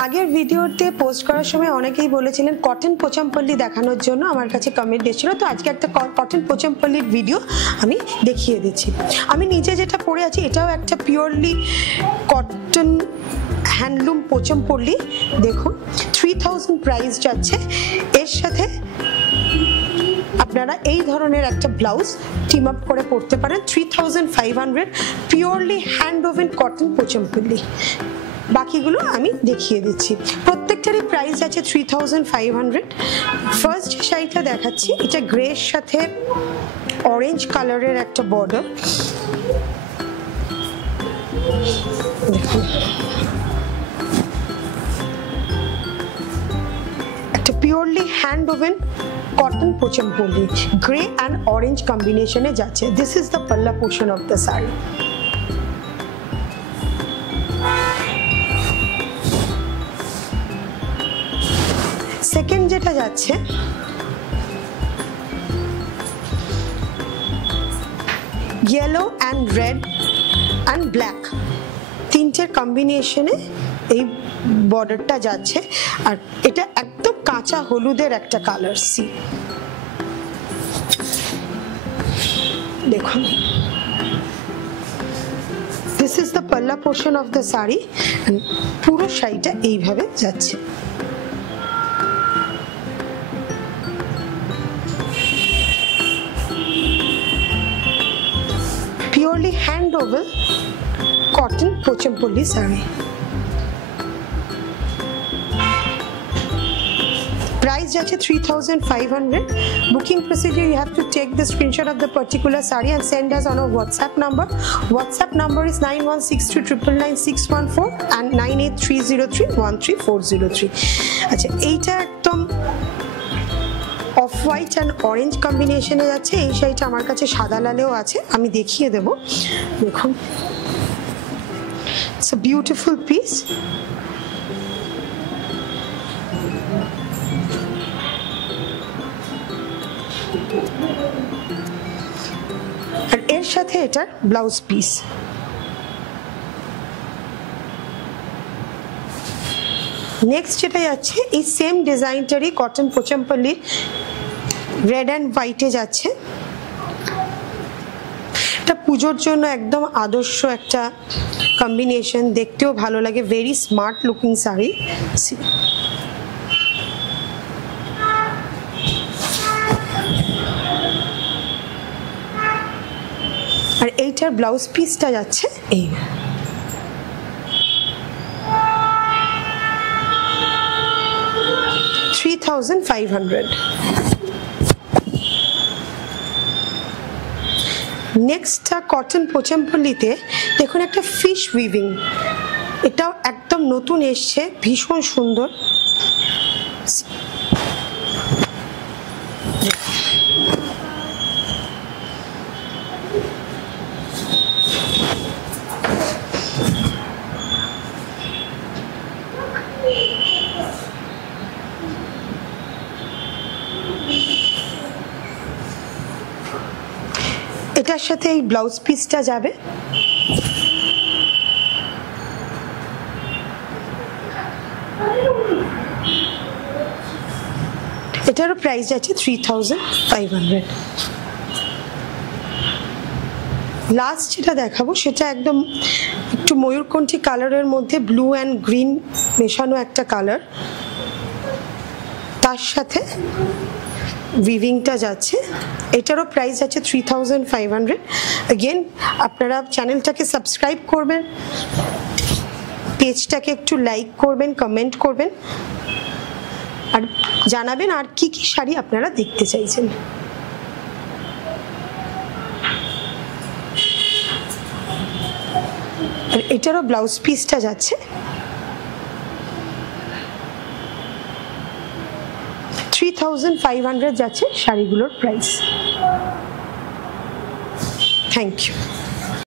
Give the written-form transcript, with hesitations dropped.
আগের ভিডিওতে পোস্ট করার সময় অনেকেই বলেছিলেন কটন পোচামপল্লি দেখানোর জন্য, আমার কাছে কমেন্ট এসেছিল। তো আজকে একটা কটন পোচামপল্লির ভিডিও আমি দেখিয়ে দিচ্ছি। আমি নিচে যেটা পরে আছি এটাও একটা পিওরলি কটন হ্যান্ডলুম পোচামপল্লি। দেখুন 3000 প্রাইস যাচ্ছে। এর সাথে আপনারা এই ধরনের একটা ব্লাউজ টিম আপ করে পরতে পারেন। 3500 পিওরলি হ্যান্ড ওভেন কটন পোচামপল্লি। বাকিগুলো আমি দেখিয়ে দিচ্ছি। প্রত্যেকটারই প্রাইস আছে 3500। ফার্স্ট যে শাড়িটা দেখাচ্ছি এটা গ্রের সাথে অরেঞ্জ কালারের একটা বর্ডার। দেখুন একটা purely hand woven cotton Pochampally, grey and orange কম্বিনেশনে যাচ্ছে। This is the pallu portion of the sari. Second যেটা যাচ্ছে yellow and red and black, তিনটের কম্বিনেশনে এই বর্ডারটা যাচ্ছে। আর এটা একদম কাঁচা হলুদের একটা কালার। সি দেখুন, this is the pallu portion of the sari. পুরো শাড়িটা এইভাবে যাচ্ছে। Purely hand woven cotton pochampalli saree. Price jache 3500. Booking procedure, you have to take the screenshot of the particular saree and send us on our WhatsApp number. WhatsApp number is 9162999614 and 9830313403. আচ্ছা, এইটা একদম off white and orange কম্বিনেশনে যাচ্ছে। এই শাড়িটা আমার কাছে সাদা লালেও আছে, আমি দেখিয়ে দেব। দেখুন, ইটস আ বিউটিফুল পিস। আর এর সাথে এটার ব্লাউজ পিস। নেক্সট যেটা যাচ্ছে এই সেম ডিজাইনটারই কটন পোচামপল্লির রেড অ্যান্ড হোয়াইটে যাচ্ছে। এটা পুজোর জন্য একদম আদর্শ একটা কম্বিনেশন, দেখতেও ভালো লাগে। Very smart looking sari. আর এইটার ব্লাউজ পিসটা যাচ্ছে এই। $3,500. নেক্সটটা কটন পোচামপল্লিতে দেখুন একটা ফিশ উইভিং, এটাও একদম নতুন এসছে, ভীষণ সুন্দর। এটার সাথে এই ব্লাউজ পিসটা যাবে। এটারও প্রাইস আছে 3500। লাস্ট যেটা দেখাবো সেটা একদম একটু ময়ূরকণ্ঠী কালারের মধ্যে ব্লু অ্যান্ড গ্রিন মেশানো একটা কালার, তার সাথে উইভিংটা যাচ্ছে। এটারও প্রাইস আছে 3500। अगेन আপনারা চ্যানেলটাকে সাবস্ক্রাইব করবেন, পেজটাকে একটু লাইক করবেন, কমেন্ট করবেন, আর জানাবেন আর কি কি শাড়ি আপনারা দেখতে চাইছেন। আর এটারও ব্লাউজ পিসটা যাচ্ছে। 3500 যাচ্ছে শাড়িগুলোর প্রাইস। Thank you.